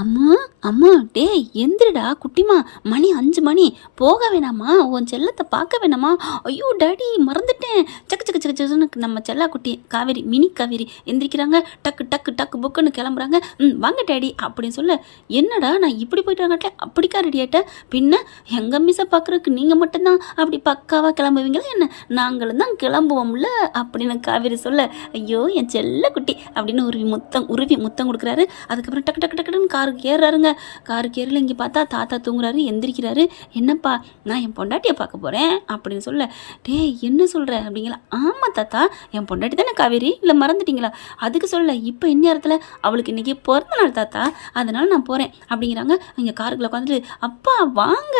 அம்மா அம்மா டேய் எந்திரிடா குட்டிமா, மணி 5 மணி, போக வேணாமா? உன் செல்லத்தை பார்க்க வேணாமா? ஐயோ டாடி மறந்துட்டேன். சக்கு சக்கு சக்கு சக்குன்னு நம்ம செல்லா குட்டி காவேரி, மினி காவேரி எந்திரிக்கிறாங்க. டக்கு டக்கு டக்கு புக்குன்னு கிளம்புறாங்க. வாங்க டாடி அப்படின்னு சொல்ல, என்னடா நான் இப்படி போயிட்டாங்கட்டே அப்படிக்கா ரெடி ஆகிட்டேன்? பின்ன எங்கள் மிஸ்ஸை பார்க்குறதுக்கு நீங்கள் மட்டும்தான் அப்படி பக்காவாக கிளம்புவீங்களா என்ன? நாங்களும் தான் கிளம்புவோம்ல அப்படின்னு காவேரி சொல்ல, ஐயோ என் செல்ல குட்டி அப்படின்னு உருவி முத்தம் கொடுக்குறாரு. அதுக்கப்புறம் டக்கு டக்கு டக்குன்னு காருக்கு ஏறுறாருங்க. காருக்கு ஏறல இங்கே பார்த்தா தாத்தா தூங்குறாரு, எந்திரிக்கிறாரு. என்னப்பா நான் என் பொண்டாட்டியை பார்க்க போகிறேன் அப்படின்னு சொல்ல, டேய் என்ன சொல்கிற அப்படிங்களா? ஆமாம் தாத்தா, என் பொண்டாட்டி தானே காவேரி, இல்லை மறந்துட்டீங்களா? அதுக்கு சொல்ல, இப்போ இந்நேரத்தில் அவளுக்கு இன்றைக்கி பிறந்த நாள் தாத்தா, அதனால் நான் போகிறேன் அப்படிங்கிறாங்க. இங்கே காருக்குள்ளே உட்காந்துட்டு, அப்பா வாங்க,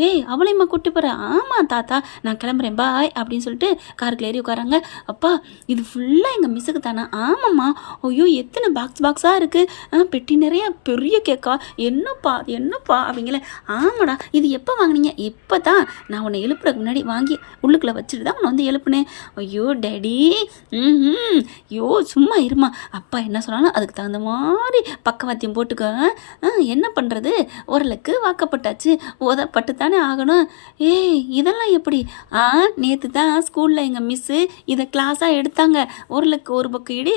டேய் அவளையுமா கூப்பிட்டு போகிறேன். ஆமாம் தாத்தா நான் கிளம்புறேன் பாய் அப்படின்னு சொல்லிட்டு காருக்குள்ள ஏறி உட்காராங்க. அப்பா இது ஃபுல்லாக எங்கள் மிஸ்ஸுக்கு தானே? ஆமாம்மா. ஐயோ எத்தனை பாக்ஸாக இருக்குது, பெட்டி நிறைய பெரிய கேக்கா, என்னப்பா என்னப்பா அப்படிங்கல. ஆமாடா இது எப்போ வாங்கினீங்க? இப்போ தான் நான் உன்னை எழுப்புறதுக்கு முன்னாடி வாங்கி உள்ளுக்குள்ளே வச்சுட்டு தான் உன்னை வந்து எழுப்புனேன். ஐயோ டேடி, ஐயோ சும்மா இருமா, அப்பா என்ன சொன்னாலும் அதுக்கு தகுந்த மாதிரி பக்கவாத்தியம் போட்டுக்க. என்ன பண்ணுறது, ஓரளவுக்கு வாக்கப்பட்டாச்சு, ஓதப்பட்டு தானே ஆகணும். ஏய் இதெல்லாம் எப்படி? நேற்று தான் ஸ்கூலில் எங்கள் மிஸ்ஸு இதை கிளாஸாக எடுத்தாங்க. ஓரளவுக்கு ஒரு பக்கம் இடி,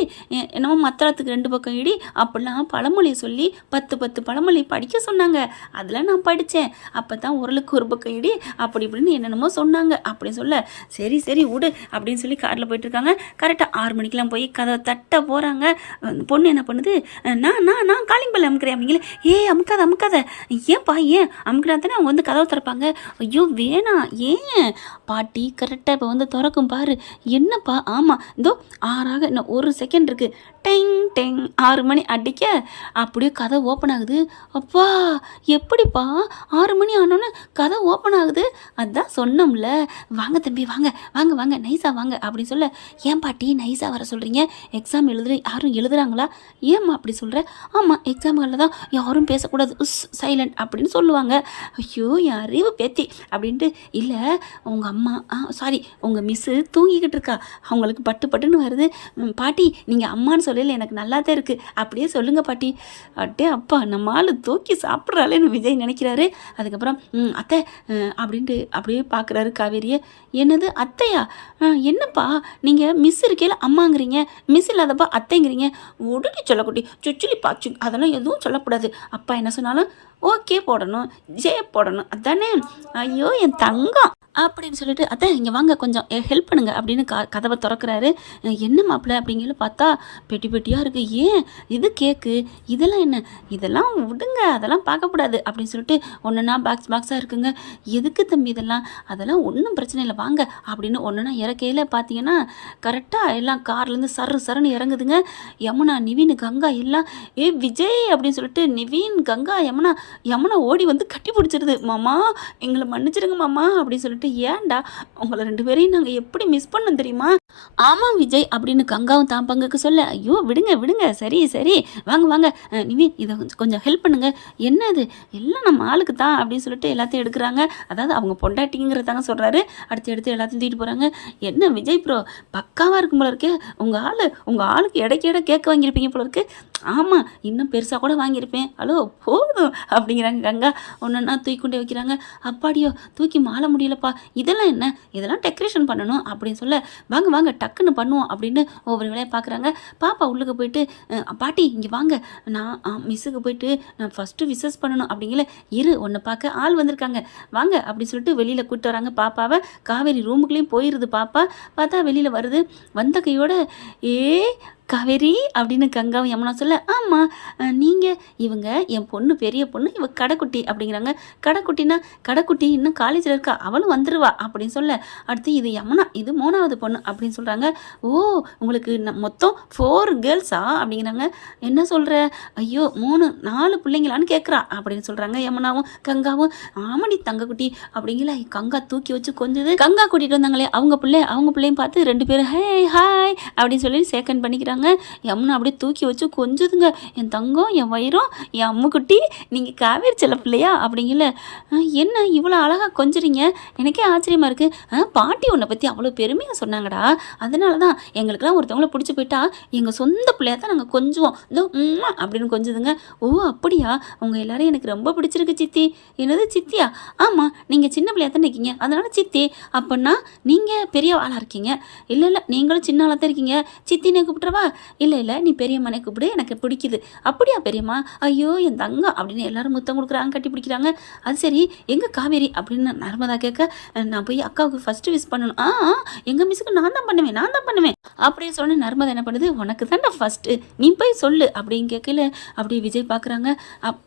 என்னமோ மத்திரத்துக்கு 2 பக்கம் இடி, அப்படிலாம் பழமொழியை சொல்லி 10 பழமொழி படிக்க சொன்னாங்க. அதில் நான் படித்தேன். அப்போ தான் ஓரளவுக்கு ஒரு பக்கம் இடி அப்படி இப்படின்னு என்னென்னமோ சொன்னாங்க அப்படின்னு சொல்ல, சரி சரி விடு அப்படின்னு சொல்லி காரில் போயிட்டுருக்காங்க. கரெக்டாக 6 மணிக்கெலாம் போய் கதை தட்ட போகிறாங்க. பொண்ணு என்ன பண்ணுது, நான் காலிங் பெல் அமுக்கிறேன் அப்படிங்கிற. அமுக்காத ஏன்ப்பா, ஏன் அமுக்கினா தானே அவங்க வந்து கதவை திறப்பாங்க. ஐயோ வேணாம், ஏன் பாட்டி கரெக்டாக இப்போ வந்து திறக்கும் பாரு. என்னப்பா? ஆமாம் இதோ 6 இன்னும் 1 செகண்ட் இருக்குது. டெங் டெங் 6 மணி அடிக்க அப்படியே கதை ஓப்பன் ஆகுது. அப்பா எப்படிப்பா 6 மணி ஆனோன்னு கதை ஓப்பன் ஆகுது? அதான் சொன்னோம்ல, வாங்க தம்பி வாங்க வாங்க வாங்க நைஸாக வாங்க அப்படின்னு சொல்ல, ஏன் பாட்டி நைஸாக வர சொல்கிறீங்க? எக்ஸாம் யாரும் எழுதுறாங்களா? ஏம்மா அப்படி சொல்கிற? ஆமாம் எக்ஸாம்களில் தான் யாரும் பேசக்கூடாது, சைலண்ட் அப்படின்னு சொல்லுவாங்க. ஐயோ என் அறிவு பேத்தி அப்படின்ட்டு. இல்லை உங்கள் அம்மா சாரி உங்கள் மிஸ்ஸு தூங்கிக்கிட்டு இருக்கா, அவங்களுக்கு பட்டுன்னு வருது. பாட்டி நீங்கள் அம்மான்னு சொல்லல, எனக்கு நல்லா தான் இருக்குது, அப்படியே சொல்லுங்கள் பாட்டி. அட்டே அப்பா நம்ம ஆள் தூக்கி சாப்பிட்றாளேன்னு விஜய் நினைக்கிறாரு. அதுக்கப்புறம் அத்தை அப்படின்ட்டு அப்படியே பார்க்குறாரு காவேரியை. என்னது அத்தையா? என்னப்பா நீங்கள் மிஸ் இருக்கையில் அம்மாங்கிறீங்க, மிஸ் இல்லாதப்பா அத்தைங்கிறீங்க. உடனே சொல்லக்குட்டி சுச்சுலி பாச்சு அதெல்லாம் எதுவும் சொல்லக்கூடாது. அப்பா என்ன சொன்னாலும் ஓகே போடணும், ஜே போடணும், அதானே? ஐயோ என் தங்கம் அப்படின்னு சொல்லிட்டு, அத்தை இங்கே வாங்க கொஞ்சம் ஹெல்ப் பண்ணுங்க அப்படின்னு கதவை திறக்கிறாரு. என்ன மாப்பிள்ள அப்படிங்கிற பார்த்தா பெட்டியாக இருக்குது. ஏன் இது கேக்கு, இதெல்லாம் என்ன? இதெல்லாம் விடுங்க, அதெல்லாம் பார்க்கக்கூடாது அப்படின்னு சொல்லிட்டு ஒன்றுனா பாக்ஸாக இருக்குங்க. எதுக்கு தம்பி இதெல்லாம்? அதெல்லாம் ஒன்றும் பிரச்சனை இல்லை வாங்க அப்படின்னு ஒன்றுனா இறக்கையில் பார்த்தீங்கன்னா கரெக்டாக எல்லாம் கார்லேருந்து சருன்னு இறங்குதுங்க. யமுனா, நிவின், கங்கா எல்லாம். விஜய் அப்படின்னு சொல்லிட்டு நிவின், கங்கா, யமுனா ஓடி வந்து கட்டி பிடிச்சிருது. மாமா எங்களை மன்னிச்சிடுங்க மாமா அப்படின்னு சொல்லிட்டு. ஏன்டா உங்களை 2 பேரையும் நாங்கள் எப்படி மிஸ் பண்ணோம் தெரியுமா? ஆமாம் விஜய் அப்படின்னு கங்காவும் தான் பங்குக்கு சொல்ல, ஐயோ விடுங்க சரி வாங்க நிவின் இதை கொஞ்சம் ஹெல்ப் பண்ணுங்க. என்ன இது எல்லாம் நம்ம ஆளுக்கு தான் அப்படின்னு சொல்லிட்டு எல்லாத்தையும் எடுக்கிறாங்க. அதாவது அவங்க பொண்டாட்டிங்கிறதாங்க சொல்கிறாரு. எடுத்து எல்லாத்தையும் தூக்கிட்டு போகிறாங்க. என்ன விஜய் ப்ரோ பக்காவாக இருக்கும் போல இருக்கே, உங்கள் ஆளுக்கு இடைக்கு கேட்க வாங்கியிருப்பீங்க போல இருக்கு. ஆமாம் இன்னும் பெருசாக கூட வாங்கியிருப்பேன். ஹலோ போதும் அப்படிங்கிறாங்க. கங்கா ஒன்றுன்னா தூக்கி கொண்டே வைக்கிறாங்க. அப்பாடியோ தூக்கி மாள முடியலப்பா, இதெல்லாம் என்ன, இதெல்லாம் டெக்கரேஷன் பண்ணணும் அப்படின்னு சொல்ல, வாங்க டக்குன்னு பண்ணுவோம் அப்படின்னு ஒவ்வொரு வேலையை பார்க்குறாங்க. பாப்பா உள்ளுக்கு போயிட்டு, பாட்டி இங்கே வாங்க, நான் மிஸ்ஸுக்கு போயிட்டு நான் ஃபஸ்ட்டு விசஸ் பண்ணணும் அப்படிங்கிற. ஒன்று பார்க்க ஆள் வந்திருக்காங்க வாங்க அப்படின்னு சொல்லிட்டு வெளியில் கூப்பிட்டு வராங்க பாப்பாவை. காவேரி ரூமுக்குள்ளேயும் போயிடுது பாப்பா. பார்த்தா வெளியில் வருது. வந்த கையோட காவேரி அப்படின்னு கங்காவும் யமுனா சொல்ல, ஆமாம் நீங்கள் இவங்க என் பொண்ணு, பெரிய பொண்ணு, இவ கடைக்குட்டி அப்படிங்கிறாங்க. கடைக்குட்டி இன்னும் காலேஜில் இருக்கா, அவளும் வந்துடுவா அப்படின்னு சொல்ல, அடுத்து இது யமுனா, இது 3வது பொண்ணு அப்படின்னு சொல்கிறாங்க. ஓ உங்களுக்கு மொத்தம் 4 கேர்ள்ஸா அப்படிங்கிறாங்க. என்ன சொல்கிற? ஐயோ 4 பிள்ளைங்களான்னு கேட்குறா அப்படின்னு சொல்கிறாங்க யமுனாவும் கங்காவும். ஆமாடி தங்கக்குட்டி அப்படிங்கிற. கங்கா தூக்கி வச்சு கொஞ்சது. கங்கா கூட்டிகிட்டு வந்தாங்களே அவங்க பிள்ளையும் பார்த்து 2 பேரும் ஹாய் அப்படின்னு சொல்லி சேக்கன் பண்ணிக்கிறாங்க. நிற்கிறாங்க. யமுனா அப்படியே தூக்கி வச்சு கொஞ்சுதுங்க. என் தங்கம், என் வயிறம், என் அம்முக்குட்டி, நீங்கள் காவேரி செல்ல பிள்ளையா அப்படிங்கல. என்ன இவ்வளோ அழகாக கொஞ்சுறீங்க, எனக்கே ஆச்சரியமாக இருக்குது. பாட்டி உன்னை பற்றி அவ்வளோ பெருமையாக சொன்னாங்கடா, அதனால தான் எங்களுக்கெல்லாம் ஒருத்தவங்கள பிடிச்சி போயிட்டா எங்கள் சொந்த பிள்ளையா தான் நாங்கள் கொஞ்சுவோம். இதோ அப்படின்னு கொஞ்சுதுங்க. ஓ அப்படியா, உங்கள் எல்லாரும் எனக்கு ரொம்ப பிடிச்சிருக்கு சித்தி. என்னது சித்தியா? ஆமாம், நீங்கள் சின்ன பிள்ளையா தான் இருக்கீங்க, அதனால சித்தி. அப்படின்னா நீங்கள் பெரிய ஆளாக இருக்கீங்க. இல்லை இல்லை, நீங்களும் சின்ன ஆளாக தான் இருக்கீங்க. சித்தினே கூப்பிட்றவா? இல்லை இல்லை, நீ பெரியம்மானே கூப்பிடு, எனக்கு பிடிக்குது. அப்படியா பெரியம்மா? ஐயோ என் தங்கம் அப்படின்னு எல்லாரும் முத்தம் கொடுக்குறாங்க, கட்டி பிடிக்கிறாங்க. அது சரி, எங்கே காவேரி அப்படின்னு நர்மதா கேட்க, நான் போய் அக்காவுக்கு ஃபஸ்ட்டு விஷ் பண்ணணும். எங்கள் மிஸ்ஸுக்கு நான் தான் பண்ணுவேன் அப்படின்னு சொன்ன நர்மதா என்ன பண்ணுது, உனக்கு தான்டா ஃபஸ்ட்டு, நீ போய் சொல்லு அப்படின்னு கேட்கல. அப்படி விஜய் பார்க்குறாங்க.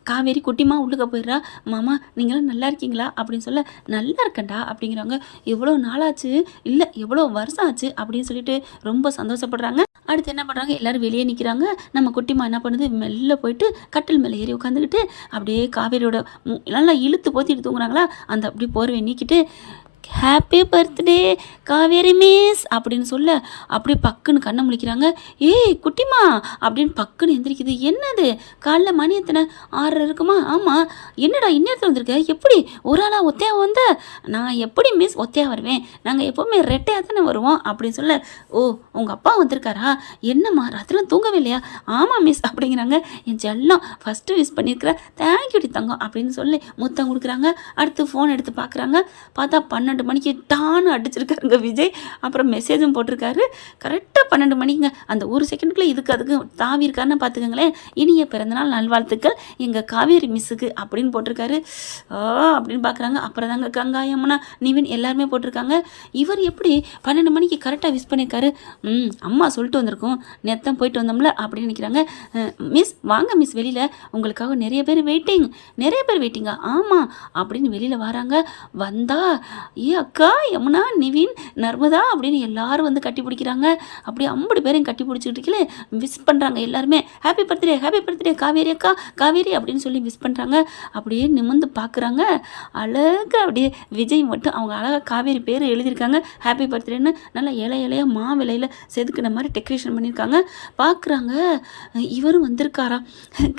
காவேரி குட்டிமா உள்ளுக்க போயிடுறா. மாமா நீங்களாம் நல்லா இருக்கீங்களா அப்படின்னு சொல்ல, நல்லா இருக்கேன்டா அப்படிங்கிறாங்க. எவ்வளோ நாளாச்சு, இல்லை எவ்வளோ வருஷம் ஆச்சு அப்படின்னு சொல்லிட்டு ரொம்ப சந்தோஷப்படுறாங்க. அடுத்து என்ன பண்ணுறாங்க, எல்லோரும் வெளியே நிற்கிறாங்க. நம்ம குட்டிமா என்ன பண்ணுது, மெல்ல போயிட்டு கட்டில் மேலே ஏறி உட்காந்துக்கிட்டு அப்படியே காவேரியோட நல்லா இழுத்து போத்திட்டு தூங்குறாங்களா, அந்த அப்படி போர்வை நீக்கிட்டு ஹாப்பி பர்த்டே காவேரி மிஸ் அப்படின்னு சொல்ல, அப்படியே பக்குன்னு கண்ணை முழிக்கிறாங்க. ஏய் குட்டிமா அப்படின்னு பக்குன்னு எந்திரிக்குது. என்னது, காலைல மணி எத்தனை, 6:30 இருக்குமா? ஆமாம். என்னடா இந்நேரத்தில் வந்திருக்க, எப்படி ஒரு ஆளாக ஒத்தையாக வந்த? நான் எப்படி மிஸ் ஒத்தையாக வருவேன், நாங்கள் எப்போவுமே ரெட்டையாக தானே வருவோம் அப்படின்னு சொல்ல, ஓ உங்கள் அப்பா வந்திருக்காரா, என்னம்மா ராத்திரம் தூங்கவே இல்லையா? ஆமாம் மிஸ் அப்படிங்கிறாங்க. என் செல்லம் ஃபஸ்ட்டு விஷ் பண்ணியிருக்கிற, தேங்க்யூடி தங்கம் அப்படின்னு சொல்லி முத்தம் கொடுக்குறாங்க. அடுத்து ஃபோன் எடுத்து பார்க்குறாங்க. பார்த்தா 12 மணிக்கு டான்னு அடிச்சிருக்காருங்க விஜய். அப்புறம் மெசேஜும் போட்டிருக்காரு. கரெக்டாக 12 மணிக்குங்க. அந்த ஒரு செகண்டுக்குள்ளே இதுக்கு அதுக்கு தாவி இருக்காருன்னு பார்த்துக்கங்களேன். இனிய பிறந்தநாள் நல்வாழ்த்துக்கள் எங்கள் காவேரி மிஸ்ஸுக்கு அப்படின்னு போட்டிருக்காரு. அப்படின்னு பார்க்குறாங்க. அப்புறம் தாங்க கங்கா, யமுனா, நிவின் எல்லாருமே போட்டிருக்காங்க. இவர் எப்படி 12 மணிக்கு கரெக்டாக விஷ் பண்ணியிருக்காரு? அம்மா சொல்லிட்டு வந்திருக்கோம், நேத்தான் போயிட்டு வந்தோம்ல அப்படின்னு நினைக்கிறாங்க. மிஸ் வாங்க மிஸ், வெளியில் உங்களுக்காக நிறைய பேர் வெயிட்டிங்கா? ஆமாம் அப்படின்னு வெளியில் வராங்க. வந்தா அக்கா, யமுனா, நிவின், நர்மதா அப்படின்னு எல்லாரும் வந்து கட்டி பிடிக்கிறாங்க. அப்படியே 50 பேரையும் கட்டி பிடிச்சிக்கிட்டு இருக்கல விஷ் பண்ணுறாங்க. எல்லாருமே ஹாப்பி பர்த்டே காவேரி அக்கா, காவேரி அப்படின்னு சொல்லி விஷ் பண்ணுறாங்க. அப்படியே நிமிர்ந்து பார்க்குறாங்க. அழகாக அப்படியே விஜய் மட்டும் அவங்க அழகாக காவேரி பேர் எழுதியிருக்காங்க. ஹாப்பி பர்த்டேன்னு நல்லா இலையாக மாவிலையில் செதுக்கின மாதிரி டெக்கரேஷன் பண்ணியிருக்காங்க. பார்க்குறாங்க. இவரும் வந்திருக்காராம்.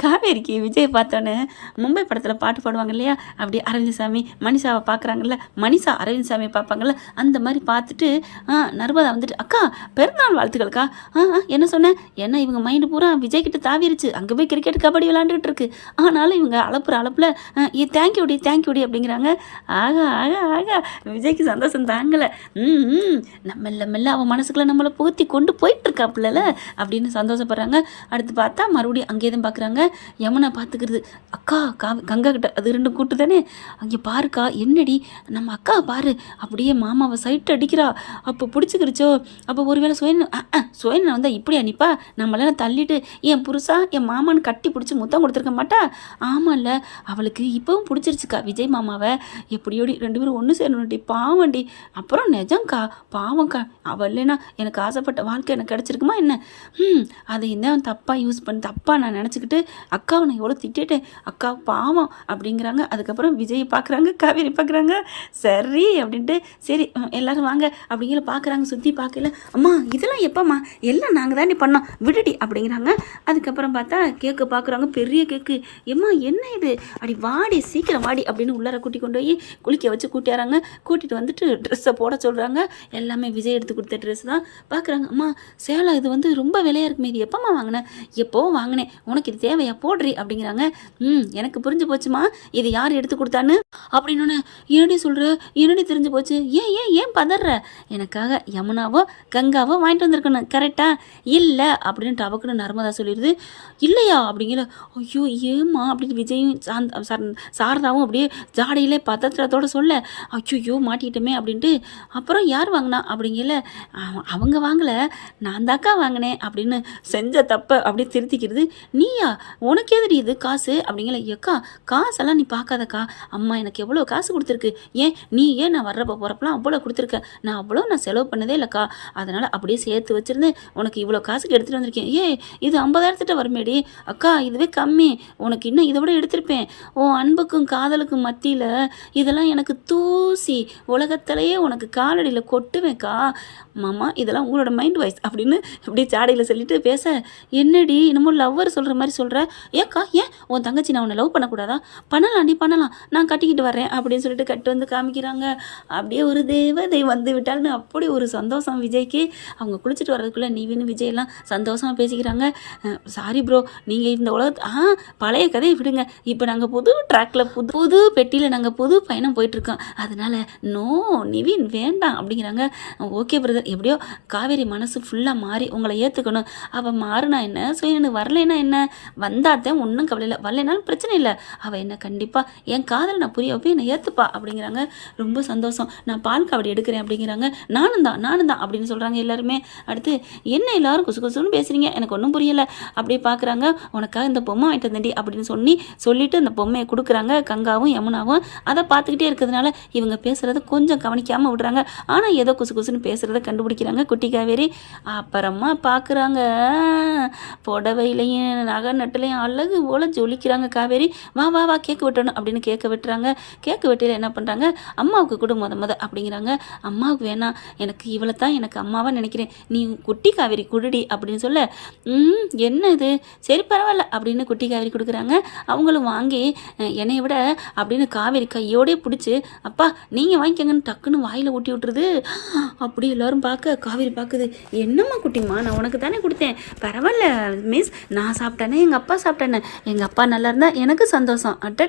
காவேரிக்கு விஜய் பார்த்தோன்னே மும்பை படத்தில் பாட்டு பாடுவாங்க இல்லையா, அப்படியே அரவிந்த் சாமி மனிஷாவை பார்க்குறாங்கல்ல, மனிஷா அரவிந்த் சாமியை பார்ப்பாங்கள்ல, அந்த மாதிரி பார்த்துட்டு நர்மதா வந்துட்டு, அக்கா பிறந்தநாள் வாழ்த்துக்கள்க்கா. என்ன சொன்னேன், ஏன்னா இவங்க மைண்டு பூரா விஜய் கிட்ட தாவிருச்சு. அங்கே போய் கிரிக்கெட் கபடி விளாண்டுக்கிட்டு இருக்கு. ஆனாலும் இவங்க அளப்பில் தேங்க்யூடி அப்படிங்கிறாங்க. ஆகா விஜய்க்கு சந்தோஷம் தாங்கலை. மெல்ல அவன் மனசுக்குள்ள நம்மளை புகுத்தி கொண்டு போயிட்டுருக்காப்புல அப்படின்னு சந்தோஷப்படுறாங்க. அடுத்து பார்த்தா மறுபடியும் அங்கேயே தான் பார்க்குறாங்க. யமுனா பார்த்துக்கிறது. அக்கா கங்கா கிட்ட அது 2 கூட்டு தானே, அங்கே பாருக்கா, என்னடி நம்ம அக்கா பாரு அப்படியே மாமாவை சைட்டு அடிக்கிறா. அப்போ பிடிச்சிக்கிருச்சோ, அப்போ ஒருவேளை சுயன் வந்தால் இப்படி அனுப்பா, நம்மளால தள்ளிட்டு என் புருஷா என் மாமான்னு கட்டி பிடிச்சி முத்தம் கொடுத்துருக்க மாட்டா? ஆமாம்ல, அவளுக்கு இப்போவும் பிடிச்சிருச்சுக்கா விஜய் மாமாவை. எப்படியோடி 2 பேரும் ஒன்று சேரணும்டி, பாவண்டி. அப்புறம் நிஜம்க்கா, பாவம்க்கா, அவள் இல்லைன்னா எனக்கு ஆசைப்பட்ட வாழ்க்கை எனக்கு கிடச்சிருக்குமா என்ன? அதை இன்னும் தப்பாக நான் நினச்சிக்கிட்டு அக்காவை நான் எவ்வளோ திட்டேன், அக்கா பாவம் அப்படிங்கிறாங்க. அதுக்கப்புறம் விஜய் பார்க்குறாங்க, காவேரி பார்க்குறாங்க. சரி அப்படின்ட்டு சரி எல்லாரும் வாங்க அப்படிங்கிற பார்க்குறாங்க. சுற்றி பார்க்கல. அம்மா இதெல்லாம் எப்போம்மா, எல்லாம் நாங்கள் தாண்டி பண்ணோம் விடுடி அப்படிங்கிறாங்க. அதுக்கப்புறம் பார்த்தா கேக்கு பார்க்குறாங்க, பெரிய கேக்கு. எம்மா என்ன இது, அப்படி வாடி சீக்கிரம் வாடி அப்படின்னு உள்ளார கூட்டி கொண்டு போய் குளிக்க வச்சு கூட்டியாராங்க. கூட்டிகிட்டு வந்துட்டு ட்ரெஸ்ஸை போட சொல்கிறாங்க. எல்லாமே விஜய் எடுத்து கொடுத்த ட்ரெஸ் தான். பார்க்குறாங்க. அம்மா சேலை இது வந்து ரொம்ப விலையாக இருக்குமே, இது எப்போம்மா வாங்கினேன்? எப்போ வாங்கினேன், உனக்கு இது தேவையா, போடுறி அப்படிங்கிறாங்க. எனக்கு புரிஞ்சு போச்சுமா இது யார் எடுத்து கொடுத்தான்னு அப்படின்னு. என்னடி சொல்கிற, என்னடி தெரிஞ்சு போச்சு, ஏன் பதற? எனக்காக யமுனாவோ கங்காவோ வாங்கிட்டு வந்திருக்கணும் கரெக்டா? இல்லை அப்படின்னு டபக்குன்னு நர்மதா சொல்லிடுது. இல்லையா அப்படிங்கிற. ஐயோ ஏம்மா அப்படின்னு விஜயும் சாரதாவும் அப்படியே ஜாடையிலே பதற்றத்தோடு சொல்ல, ஐயோ மாட்டிக்கிட்டோமே அப்படின்ட்டு. அப்புறம் யார் வாங்கினா அப்படிங்கல, அவங்க வாங்கலை, நான் தாக்கா வாங்கினேன் அப்படின்னு செஞ்ச தப்பை அப்படியே திருத்திக்கிறது. நீயா, உனக்கு எதிரி இது காசு அப்படிங்கல. ஏக்கா காசெல்லாம் நீ பார்க்காதக்கா, அம்மா எனக்கு எவ்வளோ காசு கொடுத்துருக்கு, ஏன் நீ நான் வர்றப்போ போகிறப்பெல்லாம் அவ்வளோ கொடுத்துருக்கேன், நான் செலவு பண்ணதே இல்லைக்கா, அதனால் அப்படியே சேர்த்து வச்சுருந்து உனக்கு இவ்வளோ காசுக்கு எடுத்துகிட்டு வந்திருக்கேன். இது 50,000 வருமேடி அக்கா, இதுவே கம்மி, உனக்கு இன்னும் இதை விட எடுத்திருப்பேன். உன் அன்புக்கும் காதலுக்கும் மத்தியில் இதெல்லாம் எனக்கு தூசி, உலகத்திலேயே உனக்கு காலடியில் கொட்டுவேன்க்கா. மாமா இதெல்லாம் உங்களோட மைண்ட் வாய்ஸ் அப்படின்னு இப்படி சாடையில் சொல்லிட்டு பேச, என்னடி இன்னமும் லவ்வர் சொல்கிற மாதிரி சொல்கிற, ஏக்கா ஏன் உன் தங்கச்சி நான் உன்னை லவ் பண்ணக்கூடாதா? பண்ணலாம், நான் கட்டிக்கிட்டு வரேன் அப்படின்னு சொல்லிட்டு கட்டு வந்து காமிக்கிறாங்க. அப்படியே ஒரு தேவதை வந்து விட்டால்னு அப்படி ஒரு சந்தோஷம் விஜய்க்கு. அவங்க குளிச்சுட்டு வர்றதுக்குள்ளே நிவின் விஜயெல்லாம் சந்தோஷமாக பேசிக்கிறாங்க. சாரி ப்ரோ, நீங்கள் இந்த பழைய கதையை விடுங்க, இப்போ நாங்கள் புது ட்ராக்கில் புது பெட்டியில் நாங்கள் புது பயணம் போயிட்டுருக்கோம், அதனால் நோ நிவின் வேண்டாம் அப்படிங்கிறாங்க. ஓகே பிரதர், எப்படியோ காவேரி மனசு ஃபுல்லாக மாறி உங்களை ஏற்றுக்கணும், அவள் மாறுனா என்ன சுயனு வரலைன்னா என்ன, வந்தாத்தான் ஒன்றும் கவலை இல்லை, வரலைனாலும் பிரச்சனை இல்லை, அவள் என்ன கண்டிப்பாக என் காதல் நான் புரிய வைப்பேன், என்னை ஏற்றுப்பா அப்படிங்கிறாங்க. ரொம்ப சந்தோஷம், நான் பால் காவடி எடுக்கிறேன் அப்படிங்கிறாங்க. நானும் தான் அப்படின்னு சொல்கிறாங்க எல்லாருமே. அடுத்து என்ன எல்லாரும் குசு குசுன்னு பேசுகிறீங்க, எனக்கு ஒன்றும் புரியலை அப்படியே பார்க்குறாங்க. உனக்காக இந்த பொம்மை வாங்கிட்டு வந்தேன்டி அப்படின்னு சொல்லிட்டு அந்த பொம்மையை கொடுக்குறாங்க. கங்காவும் யமுனாவும் அதை பார்த்துக்கிட்டே இருக்கிறதுனால இவங்க பேசுகிறத கொஞ்சம் கவனிக்காமல் விடுறாங்க. ஆனால் ஏதோ குசு குசுன்னு பேசுகிறத கண்டுபிடிக்கிறாங்க குட்டி காவேரி. அப்புறமா பார்க்குறாங்க, புடவையிலையும் நகை நட்டுலையும் அழகு போல் ஜொலிக்கிறாங்க காவேரி. வா வா வா கேக்கு வெட்டணும் அப்படின்னு கேட்க வெட்டுறாங்க. கேக்கு வெட்டியில் என்ன பண்ணுறாங்க, அம்மாவுக்கு கொடு முத அப்படிங்கிறாங்க. அம்மாவுக்கு வேணாம், எனக்கு இவளை தான் எனக்கு அம்மாவாக நினைக்கிறேன், நீ குட்டி காவேரி குடுடி அப்படின்னு சொல்ல, என்ன இது, சரி பரவாயில்ல அப்படின்னு குட்டி காவேரி கொடுக்குறாங்க. அவங்களும் வாங்கி என்னைய விட அப்படின்னு காவேரி கையோடே பிடிச்சி, அப்பா நீங்கள் வாங்கிக்கங்கன்னு டக்குன்னு வாயில் ஊட்டி விட்டுருது. அப்படி எல்லோரும் பார்க்க காவேரி பார்க்குது, என்னம்மா குட்டிம்மா, நான் உனக்கு தானே கொடுத்தேன், பரவாயில்ல மிஸ், நான் சாப்பிட்டேனே எங்கள் அப்பா சாப்பிட்டேன்னு, எங்கள் அப்பா நல்லா இருந்தால் எனக்கு சந்தோஷம், அட்டா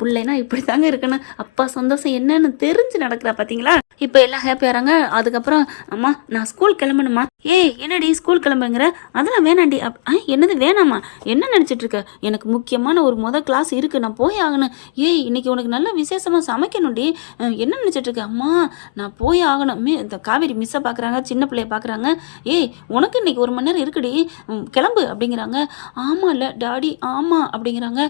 பிள்ளைனா இப்படி தாங்க இருக்கணும், அப்பா சந்தோஷம் என்னன்னு தெரிஞ்சு நடக்கிறா பார்த்தீங்களா. இப்போ எல்லாம் ஹாப்பியாகிறாங்க. அதுக்கப்புறம் அம்மா நான் ஸ்கூல் கிளம்பணுமா, என்னடி ஸ்கூல் கிளம்புங்கிற, அதெல்லாம் வேணாண்டி. என்னது வேணாமா, என்ன நினச்சிட்டு இருக்க, எனக்கு முக்கியமான ஒரு கிளாஸ் இருக்குது, நான் போய் ஆகணும். இன்னைக்கு உனக்கு நல்ல விசேஷமாக சமைக்கணும்டி, என்ன நினச்சிட்டு இருக்க. அம்மா நான் போய் ஆகணும். இந்த காவேரி மிஸ்ஸை பார்க்குறாங்க, சின்ன பிள்ளைய பார்க்குறாங்க. உனக்கு இன்னைக்கு 1 மணி நேரம் இருக்குடி, கிளம்பு அப்படிங்கிறாங்க. ஆமாம் இல்லை டாடி ஆமாம் அப்படிங்கிறாங்க.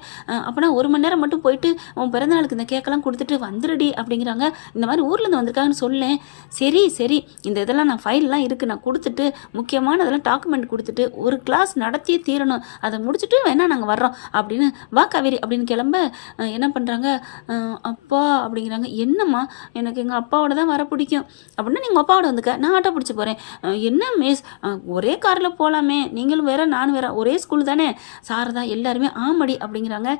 அப்போனா 1 மணி நேரம் மட்டும் போயிட்டு உன் பிறந்தநாளுக்கு இந்த கேக்கெல்லாம் கொடுத்துட்டு வந்துடுடி அப்படிங்கிறாங்க. இந்த மாதிரி ஊர்லேருந்து வந்திருக்காங்கன்னு சொல்லேன். சரி இந்த இதெல்லாம் நான் ஃபைல்லாம் இருக்குது, நான் கொடுத்துட்டு முக்கியமானதெல்லாம் டாக்குமெண்ட் கொடுத்துட்டு ஒரு கிளாஸ் நடத்தியே தீரணும், அதை முடிச்சுட்டு வேணால் நாங்கள் வர்றோம் அப்படின்னு வா காவேரி அப்படின்னு கிளம்ப என்ன பண்ணுறாங்க, அப்பா அப்படிங்கிறாங்க. என்னம்மா எனக்கு எங்கள் அப்பாவோட தான் வர பிடிக்கும் அப்படின்னா நீங்கள் அப்பாவோட வந்துக்க, நான் ஆட்டோ பிடிச்சி போகிறேன். என்ன மிஸ் ஒரே காரில் போகலாமே, நீங்களும் வேற நானும் வேற, ஒரே ஸ்கூல் தானே, சாரதா எல்லாருமே ஆமடி அப்படிங்கிறாங்க.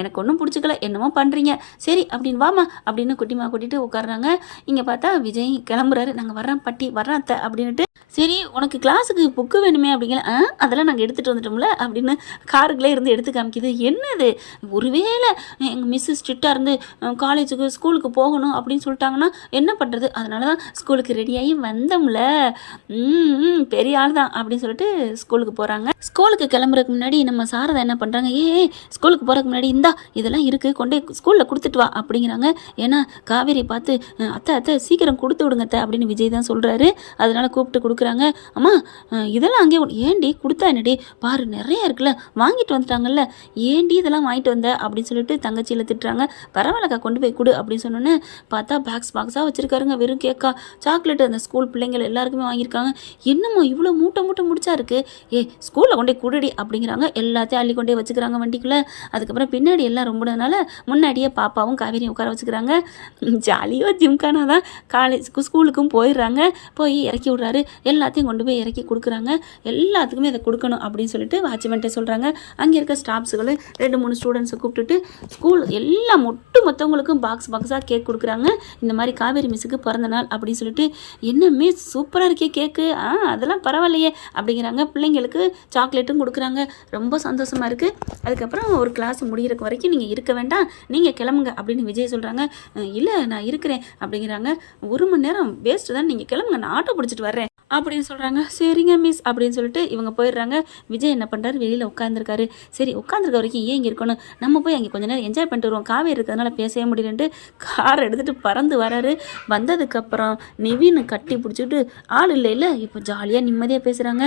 எனக்கு ஒன்றும் பிடிச்சிக்கல, என்னமோ பண்ணுறீங்க, சரி அப்படின்னு வாமா அப்படின்னு குட்டிமா கூட்டிகிட்டு உட்காடுறாங்க. இங்கே பார்த்தா விஜய் கிளம்புறாரு, நாங்கள் வர்றோம் பட்டி வர்றோம் அத்தை அப்படின்ட்டு. சரி உனக்கு கிளாஸுக்கு புக்கு வேணுமே அப்படிங்கிற, அதெல்லாம் நாங்கள் எடுத்துகிட்டு வந்துட்டோம்ல அப்படின்னு காருக்குள்ளே இருந்து எடுத்து காமிக்குது. என்னது, ஒருவேளை எங்கள் மிஸ்ஸு ஸ்ட்ரிக்டாக இருந்து காலேஜுக்கு ஸ்கூலுக்கு போகணும் அப்படின்னு சொல்லிட்டாங்கன்னா என்ன பண்ணுறது, அதனால தான் ஸ்கூலுக்கு ரெடியாகி வந்தோம்ல, பெரிய ஆள் தான் அப்படின்னு சொல்லிட்டு ஸ்கூலுக்கு போகிறாங்க. ஸ்கூலுக்கு கிளம்புறதுக்கு முன்னாடி நம்ம சாரதா என்ன பண்ணுறாங்க, ஸ்கூலுக்கு போகிறதுக்கு முன்னாடி இந்தா இதெல்லாம் இருக்குது கொண்டே ஸ்கூலில் கொடுத்துட்டு வா அப்படிங்கிறாங்க. ஏன்னா காவேரி பார்த்து அத்தை சீக்கிரம் கொடுத்து விடுங்க அத்தை அப்படின்னு விஜய் தான் சொல்கிறாரு. அதனால் கூப்பிட்டு கொடுக்குறாங்க. அம்மா இதெல்லாம் அங்கே ஏண்டி கொடுத்தா என்னடி, பாரு நிறைய இருக்குல்ல, வாங்கிட்டு வந்துட்டாங்கல்ல, ஏண்டி இதெல்லாம் வாங்கிட்டு வந்த அப்படின்னு சொல்லிட்டு தங்கச்சியில் திட்டுறாங்க. பரவாயில்லக்கா கொண்டு போய் கொடு அப்படின்னு சொன்னோன்னே பார்த்தா பாக்ஸாக வச்சுருக்காருங்க, வெறும் கேக்கா சாக்லேட்டு, அந்த ஸ்கூல் பிள்ளைங்கள் எல்லாருக்குமே வாங்கியிருக்காங்க. என்னம்மா இவ்வளோ மூட்டை முடிச்சா இருக்குது, ஸ்கூலில் கொண்டே குடுடி அப்படிங்கிறாங்க. எல்லாத்தையும் அள்ளி கொண்டே வச்சுக்கிறாங்க வண்டிக்குள்ளே. அதுக்கப்புறம் பின்னாடி எல்லாம் ரொம்பனால முன்னாடியே பாப்பாவும் காவேரியும் உட்கார வச்சுக்கிறாங்க. ஜாலியோ ஜிம்கானா தான் ஸ்கூலுக்கும் போயிடுறாங்க. போய் இறக்கி விட்றாரு, எல்லாத்தையும் கொண்டு போய் இறக்கி கொடுக்குறாங்க. எல்லாத்துக்குமே இதை கொடுக்கணும் அப்படின்னு சொல்லிட்டு வாட்ச்மேன்ட்டே சொல்கிறாங்க. அங்கே இருக்க ஸ்டாஃப்ஸுகள் 2-3 ஸ்டூடெண்ட்ஸை கூப்பிட்டுட்டு ஸ்கூல் எல்லாம் மொத்தவங்களுக்கும் பாக்ஸாக கேக் கொடுக்குறாங்க. இந்த மாதிரி காவேரி மிஸ்ஸுக்கு பிறந்த நாள் அப்படின்னு சொல்லிட்டு, என்ன மிஸ் சூப்பராக இருக்கே கேக்கு, அதெல்லாம் பரவாயில்லையே அப்படிங்கிறாங்க. பிள்ளைங்களுக்கு சாக்லேட்டும் கொடுக்குறாங்க. ரொம்ப சந்தோஷமாக இருக்குது. அதுக்கப்புறம் ஒரு கிளாஸ் முடிகிறக்கு வரைக்கும் நீங்கள் இருக்க வேண்டாம், நீங்கள் கிளம்புங்க அப்படின்னு விஜய் சொல்கிறாங்க. இல்லை நான் இருக்கிறேன் அப்படிங்கிறாங்க. 1 மணி நேரம் வேஸ்ட்டு தான், நீங்கள் கிளம்புங்க, நான் ஆட்டோ பிடிச்சிட்டு வர்றேன் அப்படின்னு சொல்கிறாங்க. சரிங்க மிஸ் அப்படின்னு சொல்லிட்டு இவங்க போயிடுறாங்க. விஜய் என்ன பண்ணுறாரு, வெளியில் உட்காந்துருக்காரு. சரி உட்காந்துருக்க வரைக்கும் ஏன் இங்கே இருக்கணும், நம்ம போய் அங்கே கொஞ்ச நேரம் என்ஜாய் பண்ணிட்டு வருவோம், காவேரி இருக்கிறதுனால பேசவே முடியலன்ட்டு காரை எடுத்துகிட்டு பறந்து வராரு. வந்ததுக்கப்புறம் நிவின் கட்டி பிடிச்சிட்டு ஆள் இல்லை இப்போ ஜாலியாக நிம்மதியாக பேசுகிறாங்க.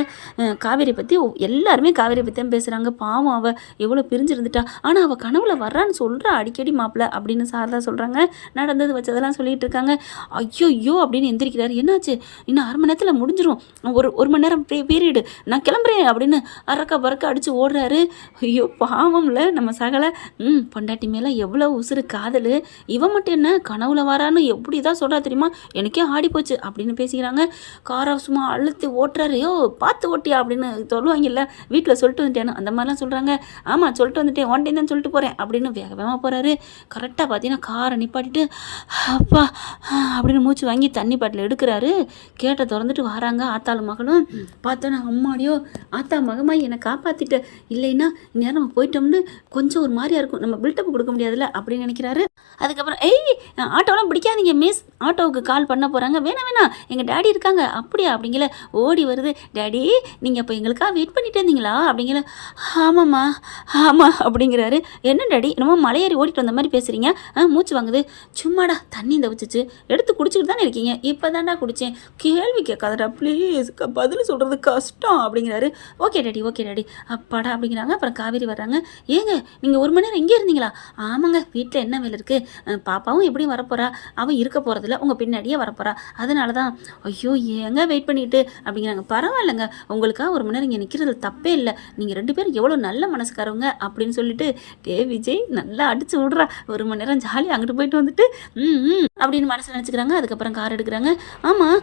காவேரி பற்றி எல்லாருமே காவேரி பற்றி தான் பேசுகிறாங்க. பாவம் அவள் எவ்வளோ பிரிஞ்சிருந்துட்டா, ஆனால் அவள் கனவுல வர்றான்னு சொல்கிறா அடிக்கடி மாப்பிள்ள அப்படின்னு சாரதா சொல்கிறாங்க. நடந்தது வச்சதெல்லாம் சொல்லிட்டு இருக்காங்க. ஐயோ அப்படின்னு எந்திரிக்கிறாரு. என்னாச்சு, இன்னும் 1/2 மணி நேரத்தில் முடிஞ்சிரும், ஒரு மணி நேரம் பீரியடு, நான் கிளம்புறேன் அப்படின்னு அரக்க பறக்க அடித்து ஓடுறாரு. ஐயோ பாவம்ல நம்ம சகலை. பொண்டாட்டி மேலே எவ்வளோ உசுறு காதல், இவன் மட்டும் என்ன கனவுல வரான்னு எப்படி தான் சொல்கிறா தெரியுமா, எனக்கே ஆடி போச்சு அப்படின்னு பேசிக்கிறாங்க. காரை சும்மா அழுத்தி ஓட்டுறாரு. யோ பார்த்து ஓட்டியா அப்படின்னு சொல்லுவாங்கல்ல, வீட்டில் சொல்லிட்டு வந்துட்டேன்னு அந்த மாதிரிலாம் சொல்கிறாங்க. ஆமாம் சொல்லிட்டு வந்துட்டேன், ஒன் டைம் தான் சொல்லிட்டு போகிறேன் அப்படின்னு வேகமாக போகிறாரு. கரெக்டாக பார்த்தீங்கன்னா காரை நிப்பாட்டிட்டு அப்பா அப்படின்னு மூச்சு வாங்கி தண்ணி பாட்டில் எடுக்கிறாரு. கேட்டை திறந்துட்டு வராங்க ஆத்தாள் மகளும். பார்த்தோன்னா அம்மாடியோ ஆத்தா மகமாய் என்னை காப்பாற்றிட்ட, இல்லைன்னா இந்நேரம் நம்ம போயிட்டோம்னு கொஞ்சம் ஒரு மாதிரியா இருக்கும், நம்ம பில்டப் கொடுக்க முடியாதுல்ல அப்படின்னு நினைக்கிறாரு. அதுக்கப்புறம் ஆட்டோலாம் பிடிக்காதீங்க மிஸ், ஆட்டோவுக்கு கால் பண்ண போகிறாங்க. வேணாம் எங்கள் டேடி இருக்காங்க. அப்படியா அப்படிங்கிற ஓடி வருது. டேடி நீங்கள் இப்போ எங்களுக்காக வெயிட் பண்ணிட்டு இருந்தீங்களா அப்படிங்கிற. ஆமாம்மா ஆமாம் அப்படிங்கிறாரு. என்ன டேடி என்னமோ மலையேறி ஓடிட்டு வந்த மாதிரி பேசுகிறீங்க, மூச்சு வாங்குது. சும்மாடா தண்ணி தவிச்சிச்சு எடுத்து குடிச்சிட்டு தானே இருக்கீங்க, இப்போ தான்டா குடித்தேன், கேள்வி கேட்காதடா ப்ளீஸ், பதில் சொல்கிறது கஷ்டம் அப்படிங்கிறாரு. ஓகே டேடி அப்பாடா அப்படிங்கிறாங்க. அப்புறம் காவேரி வர்றாங்க. ஏங்க நீங்கள் 1 மணி நேரம் எங்கே இருந்தீங்களா? ஆமாங்க வீட்டில் என்ன வேலை இருக்குது, பாப்பாவும் எப்படியும் வரப்போறா, அவன் இருக்க போகிறதில்ல, உங்கள் பின்னாடியே வரப்போறா, அதனால தான். ஐயோ ஏங்க வெயிட் பண்ணிட்டு அப்படிங்கிறாங்க. பரவாயில்லைங்க, உங்களுக்காக 1 மணி நேரம் இங்கே நிற்கிறது தப்பே இல்லை, நீங்கள் 2 பேரும் எவ்வளோ நல்ல மனசுக்காரவங்க அப்படின்னு சொல்லிட்டு விஜய் நல்லா அடிச்சு விட்றா. 1 மணி நேரம் ஜாலியாக அங்கிட்டு போயிட்டு வந்துட்டு அப்படின்னு மனசில் நினச்சிக்கிறாங்க. அதுக்கப்புறம் கார் எடுக்கிறாங்க. ஆமாம்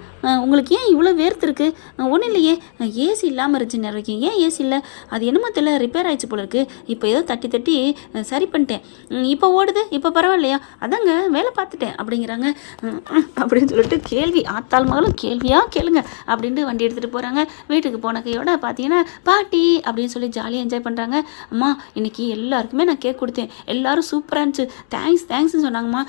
உங்களுக்கு ஏன் இவ்வளோ வேர்த்து இருக்கு? ஒன்றும் இல்லையே, ஏசி இல்லாமல் இருந்துச்சு நேரம் வரைக்கும், ஏன் ஏசி இல்லை, அது என்னமோ தெரியல ரிப்பேர் ஆயிடுச்சு போல இருக்கு, இப்போ ஏதோ தட்டி சரி பண்ணிட்டேன், இப்போ ஓடுது, இப்போ பரவாயில்லையா, அதாங்க வேலை பார்த்துட்டேன் அப்படிங்கிறாங்க. அப்படின்னு சொல்லிட்டு கேள்வி ஆத்தாள் மகளும் கேள்வியாக கேளுங்க அப்படின்ட்டு வண்டி எடுத்துகிட்டு போகிறாங்க. வீட்டுக்கு போன கையோட பார்த்தீங்கன்னா பாட்டி அப்படின்னு சொல்லி ஜாலியாக என்ஜாய் பண்ணுறாங்க. அம்மா இன்னைக்கு எல்லாருக்குமே நான் கேக் கொடுத்தேன், எல்லாரும் சூப்பராக இருந்துச்சு, தேங்க்ஸ்ன்னு சொன்னாங்கம்மா.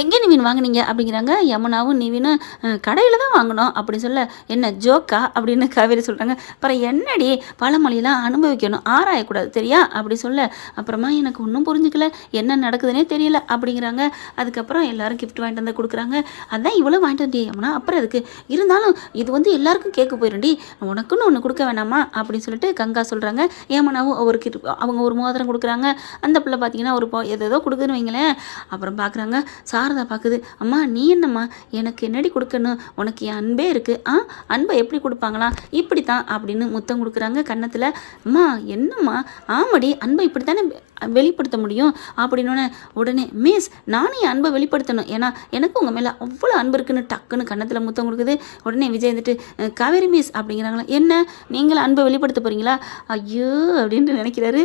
எங்கே நிவின் வாங்கினீங்க அப்படிங்கிறாங்க. யமுனாவும் நிவினும் கடையில் தான் வாங்கினோம் அப்படின்னு சொல்ல, என்ன ஜோக்கா அப்படின்னு காவேரி சொல்கிறாங்க. அப்புறம் என்னடி பழமொழியெல்லாம் அனுபவிக்கணும், ஆராயக்கூடாது தெரியா அப்படி சொல்ல, அப்புறமா எனக்கு ஒன்றும் புரிஞ்சுக்கல, என்ன நடக்குதுன்னே தெரியல அப்படிங்கிறாங்க. அதுக்கப்புறம் எல்லாரும் கிஃப்ட் வாங்கிட்டு வந்து கொடுக்குறாங்க. அதான் இவ்வளோ வாங்கிட்டு வந்தே யமுனா, அப்புறம் அதுக்கு இருந்தாலும் இது வந்து எல்லாருக்கும் கேட்க போயிடும்டி, உனக்குன்னு ஒன்று கொடுக்க வேணாமா அப்படின்னு சொல்லிட்டு கங்கா சொல்கிறாங்க. யமுனாவும் அவங்க ஒரு மோதிரம் கொடுக்குறாங்க. அந்த பிள்ளை பார்த்தீங்கன்னா ஒரு ஏதோ கொடுக்குதுன்னு வைங்களேன். அப்புறம் பார்க்குறாங்க, சாரதா பார்க்குது. அம்மா நீ என்னம்மா எனக்கு என்னடி கொடுக்கணும், உனக்கு என் அன்பே இருக்குது, அன்பை எப்படி கொடுப்பாங்களா, இப்படி தான் அப்படின்னு முத்தம் கொடுக்குறாங்க கன்னத்தில். அம்மா என்னம்மா, ஆமாடி அன்பை இப்படி தானே வெளிப்படுத்த முடியும் அப்படின்னோடனே உடனே மிஸ் நானும் என் அன்பை வெளிப்படுத்தணும், ஏன்னா எனக்கு உங்கள் மேலே அவ்வளோ அன்பு இருக்குன்னு டக்குன்னு கன்னத்தில் முத்தம் கொடுக்குது. உடனே விஜய் வந்துட்டு காவேரி மிஸ் அப்படிங்கிறாங்களா, என்ன நீங்களும் அன்பை வெளிப்படுத்த போகிறீங்களா, ஐயோ அப்படின்ட்டு நினைக்கிறாரு.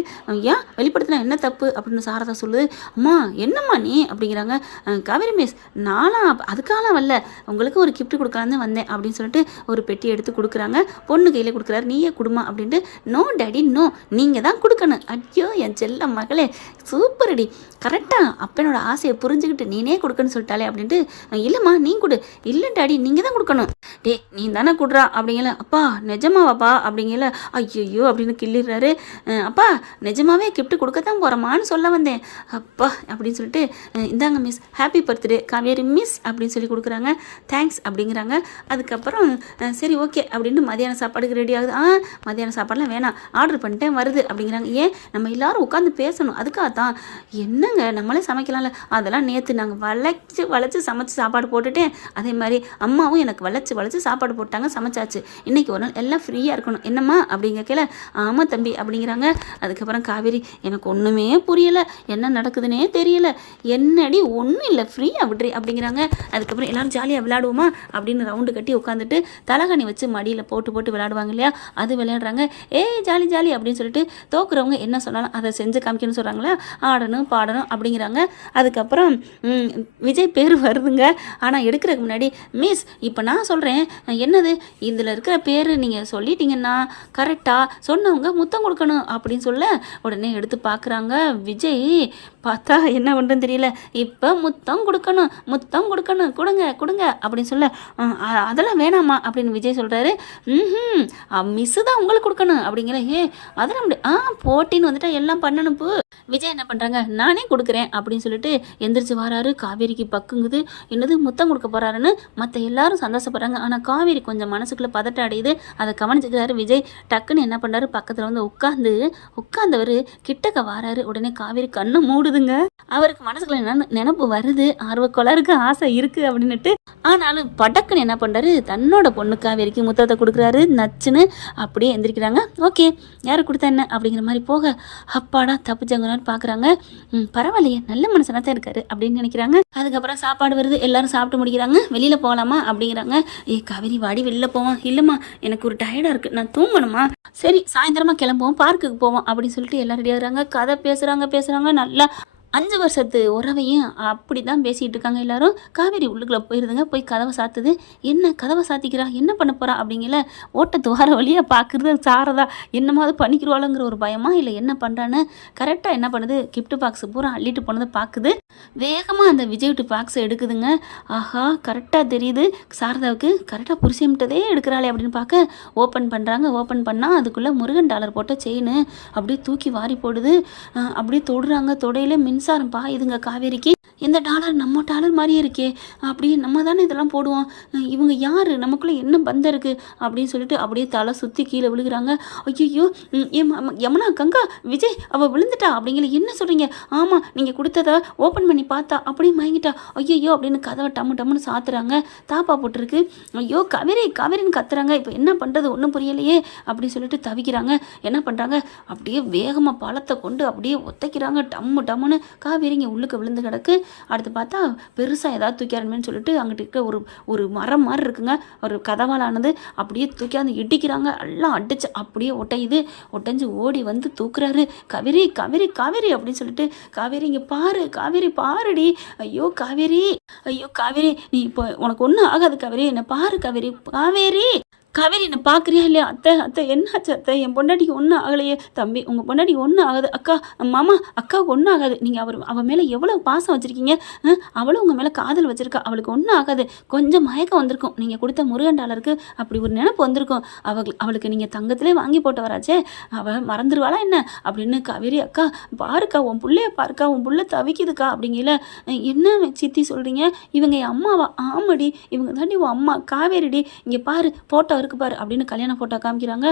ஏன் வெளிப்படுத்தினா என்ன தப்பு அப்படின்னு சாரதா சொல்லுது. அம்மா என்னம்மா நீ அப்படிங்கிறாங்க. காவேரி மிஸ் நானும் அதுக்காகலாம் வரல, உங்களுக்கு ஒரு கிஃப்ட் கொடுக்கலான்னு வந்தேன் அப்படின்னு சொல்லிட்டு ஒரு பெட்டி எடுத்து கொடுக்குறாங்க. பொண்ணு கையில் கொடுக்குறாரு. நீயே கொடுமா அப்படின்ட்டு. நோ டேடி நோ, நீங்கள் தான் கொடுக்கணும். ஐயோ என் செல்ல மகளே சூப்பர் அடி, கரெக்டாக அப்பனோட ஆசையை புரிஞ்சுக்கிட்டு நீனே கொடுக்கன்னு சொல்லிட்டாலே அப்படின்ட்டு. இல்லைம்மா நீ கொடு. இல்லை டாடி நீங்கள் தான் கொடுக்கணும். டே நீ தானே கொடுறா அப்படிங்கல. அப்பா நிஜமாவாப்பா அப்படிங்கல. ஐயோ அப்படின்னு கிள்ளிடுறாரு. அப்பா நிஜமாவே கிஃப்ட் கொடுக்கத்தான் போகிறோமான்னு சொல்ல வந்தேன் அப்பா அப்படின்னு சொல்லிட்டு. இந்தாங்க miss happy birthday Kaveri miss அப்படின்னு சொல்லி கொடுக்குறாங்க. தேங்க்ஸ் அப்படிங்கிறாங்க. அதுக்கப்புறம் சரி ஓகே அப்படின்னு மதியான சாப்பாடுக்கு ரெடி ஆகுது. மதியான சாப்பாடுலாம் வேணாம், ஆர்டர் பண்ணிட்டேன் வருது அப்படிங்கிறாங்க. ஏன் நம்ம எல்லாரும் உட்காந்து பேசணும், அதுக்காகத்தான். என்னங்க நம்மளே சமைக்கலாம்ல, அதெல்லாம் நேற்று நாங்கள் வளைச்சு சமைச்சு சாப்பாடு போட்டுட்டேன், அதே மாதிரி அம்மாவும் எனக்கு வளைச்சு சாப்பாடு போட்டாங்க, சமைச்சாச்சு. இன்றைக்கி ஒரு நாள் எல்லாம் ஃப்ரீயாக இருக்கணும் என்னம்மா அப்படிங்கல. ஆமாம் தம்பி அப்படிங்கிறாங்க. அதுக்கப்புறம் காவேரி எனக்கு ஒன்றுமே புரியலை, என்ன நடக்குதுன்னே தெரியல, என்னடி ஒன்றும் இல்லை ஃப்ரீயாக விட்றி அப்படிங்கிறாங்க. அதுக்கப்புறம் எல்லோரும் ஜாலியாக விளையாடுவோமா அப்படின்னு ரவுண்டு கட்டி உட்காந்துட்டு தலகாணி வச்சு மடியில் போட்டு விளையாடுவாங்க இல்லையா, அது விளையாடுறாங்க. ஜாலி அப்படின்னு சொல்லிட்டு தோக்குறவங்க என்ன சொன்னாலும் அதை செஞ்சு காமிக்கணும். வைக்கணும்னு சொல்கிறாங்களே, ஆடணும் பாடணும் அப்படிங்கிறாங்க. அதுக்கப்புறம் விஜய் பேர் வருதுங்க. ஆனால் எடுக்கிறதுக்கு முன்னாடி, மிஸ் இப்போ நான் சொல்கிறேன், என்னது இதில் இருக்கிற பேர் நீங்கள் சொல்லிட்டீங்கன்னா கரெக்டாக சொன்னவங்க முத்தம் கொடுக்கணும் அப்படின்னு சொல்ல உடனே எடுத்து பார்க்குறாங்க. விஜய் பார்த்தா என்ன பண்ணுறதுன்னு தெரியல. இப்போ முத்தம் கொடுக்கணும், முத்தம் கொடுக்கணும், கொடுங்க கொடுங்க அப்படின்னு சொல்ல, அதெல்லாம் வேணாமா அப்படின்னு விஜய் சொல்கிறாரு. மிஸ்ஸு தான் உங்களுக்கு கொடுக்கணும் அப்படிங்கிற. அதெல்லாம் போட்டின்னு வந்துட்டா எல்லாம் பண்ணணும். விஜய் என்ன பண்ணுறாங்க, நானே கொடுக்குறேன் அப்படின்னு சொல்லிட்டு எந்திரிச்சு வராரு. காவேரிக்கு பக்குங்குது, என்னது முத்தம் கொடுக்க போகிறாருன்னு மற்ற எல்லாரும் சந்தோஷப்படுறாங்க. ஆனால் காவேரி கொஞ்சம் மனசுக்குள்ளே பதட்ட அடையுது. அதை கவனிச்சுக்கிறாரு விஜய். டக்குன்னு என்ன பண்ணுறாரு, பக்கத்தில் வந்து உட்கார்ந்தவர் கிட்டக்க வராரு. உடனே காவேரி கண்ணு மூடுதுங்க. அவருக்கு மனசுக்குள்ள நினப்பு வருது, ஆர்வக்கொலருக்கு ஆசை இருக்குது அப்படின்னுட்டு. ஆனாலும் படக்குன்னு என்ன பண்ணுறாரு, தன்னோட பொண்ணு காவேரிக்கு முத்தத்தை கொடுக்குறாரு. நச்சுன்னு அப்படியே எந்திரிக்கிறாங்க. ஓகே, யார் கொடுத்தா என்ன அப்படிங்கிற மாதிரி போக, அப்பாடா தப்பிச்சவங்கன்னு பார்க்குறாங்க. பரவாயில்லையே, நல்ல மனுஷனாக தான் இருக்காரு அப்படின்னு நினைக்கிறாங்க. அதுக்கப்புறம் சாப்பாடு வருது, எல்லாரும் சாப்பிட்டு முடிக்கிறாங்க. வெளியில் போகலாமா அப்படிங்கிறாங்க. காவேரி வாடி வெளியில் போவோம். இல்லைம்மா எனக்கு ஒரு டயர்டாக இருக்குது, நான் தூங்கணுமா. சரி சாயந்தரமாக கிளம்புவோம், பார்க்குக்கு போவோம் அப்படின்னு சொல்லிட்டு எல்லாம் ரெடி ஆகுறாங்க. கதை பேசுகிறாங்க நல்லா. 5 வருஷத்து உறவையும் அப்படி தான் பேசிகிட்டு இருக்காங்க எல்லாரும். காவேரி உள்ளுக்குள்ளே போயிருதுங்க. போய் கதவை சாத்துது. என்ன கதவை சாத்திக்கிறா, என்ன பண்ண போகிறா அப்படிங்கல ஓட்டத்து வார வழியாக பார்க்குறது. சாரதா என்னமாவது பண்ணிக்கிறவாளுங்கிற ஒரு பயமா, இல்லை என்ன பண்ணுறான்னு கரெக்டாக என்ன பண்ணுது, கிஃப்ட் பாக்ஸ் பூரா அள்ளிட்டு போனதை பார்க்குது. வேகமாக அந்த விஜய் விட்டு பாக்ஸை எடுக்குதுங்க. ஆஹா, கரெக்டாக தெரியுது சாரதாவுக்கு, கரெக்டாக புருஷன்ட்டதே எடுக்கிறாளே அப்படின்னு பார்க்க ஓப்பன் பண்ணுறாங்க. ஓப்பன் பண்ணால் அதுக்குள்ளே முருகன் டாலர் போட்ட செயின் அப்படியே தூக்கி வாரி போடுது. அப்படியே தொடுறாங்க. தொடையில மின்சாரம் பாயுதுங்க காவேரிக்கு. இந்த டாலர் நம்ம டாலர் மாதிரியே இருக்கே, அப்படியே நம்ம தானே இதெல்லாம் போடுவோம், இவங்க யார், நமக்குள்ளே என்ன பந்தம் இருக்குது அப்படின்னு சொல்லிட்டு அப்படியே தலை சுற்றி கீழே விழுகிறாங்க. ஐயோ யமுனா, கங்கா, விஜய் அவள் விழுந்துட்டா அப்படிங்கிற. என்ன சொல்கிறீங்க? ஆமாம், நீங்கள் கொடுத்ததை ஓப்பன் பண்ணி பார்த்தா அப்படியே மயங்கிட்டா. ஐயோ அப்படின்னு கதவை டம்முன்னு சாத்துறாங்க. தாப்பா போட்டிருக்கு. ஐயோ காவேரின்னு கத்துறாங்க. இப்போ என்ன பண்ணுறது ஒன்றும் புரியலையே அப்படின்னு சொல்லிட்டு தவிக்கிறாங்க. என்ன பண்ணுறாங்க, அப்படியே வேகமாக பழத்தை கொண்டு அப்படியே ஒத்தைக்கிறாங்க. டம்முன்னு காவேரிங்க உள்ளுக்கு விழுந்து கிடக்கு. அடுத்து பார்த்தா பெருசாக ஏதாவது தூக்கியாருமேன்னு சொல்லிட்டு அங்கிட்டு இருக்க ஒரு மரம் மாதிரி இருக்குங்க, ஒரு கதவாலானது. அப்படியே தூக்கியாந்து இடிக்கிறாங்க. எல்லாம் அடிச்சு அப்படியே ஒட்டைஞ்சு ஓடி வந்து தூக்குறாரு. காவேரி அப்படின்னு சொல்லிட்டு, காவேரி இங்கே பாரு, காவேரி பாருடி. ஐயோ காவேரி நீ இப்போ உனக்கு ஒன்றும் ஆகாது காவேரி, என்னை பாரு காவேரி என்னை பார்க்குறியா இல்லையா? அத்தை என்னாச்சு அத்தை, என் பொண்டாட்டிக்கு ஒன்றும் ஆகலையே. தம்பி, உங்கள் பொண்டாட்டிக்கு ஒன்றும் ஆகாது. அக்கா, மாமா, அக்காவுக்கு ஒன்றும் ஆகாது. நீங்கள் அவள் மேலே எவ்வளோ பாசம் வச்சுருக்கீங்க. அவளும் உங்கள் மேலே காதல் வச்சுருக்கா. அவளுக்கு ஒன்றும் ஆகாது. கொஞ்சம் மயக்கம் வந்திருக்கும். நீங்கள் கொடுத்த முருகன் டாலருக்கு அப்படி ஒரு நினைப்பு வந்திருக்கும். அவளுக்கு நீங்கள் தங்கத்திலே வாங்கி போட்டு வராச்சே, அவள் மறந்துடுவாளா என்ன அப்படின்னு. காவேரி அக்கா பாருக்கா, உன் பிள்ளைய பாருக்கா, உன் பிள்ளை தவிக்குதுக்கா அப்படிங்கல. என்ன சித்தி சொல்கிறீங்க, இவங்க என் அம்மாவா? ஆமாடி, இவங்க தாண்டி உன் அம்மா காவேரிடி. இங்கே பாரு, ஃபோட்டோ இருக்கு பாரு அப்படின்னு கல்யாண ஃபோட்டோ காமிக்கிறாங்க.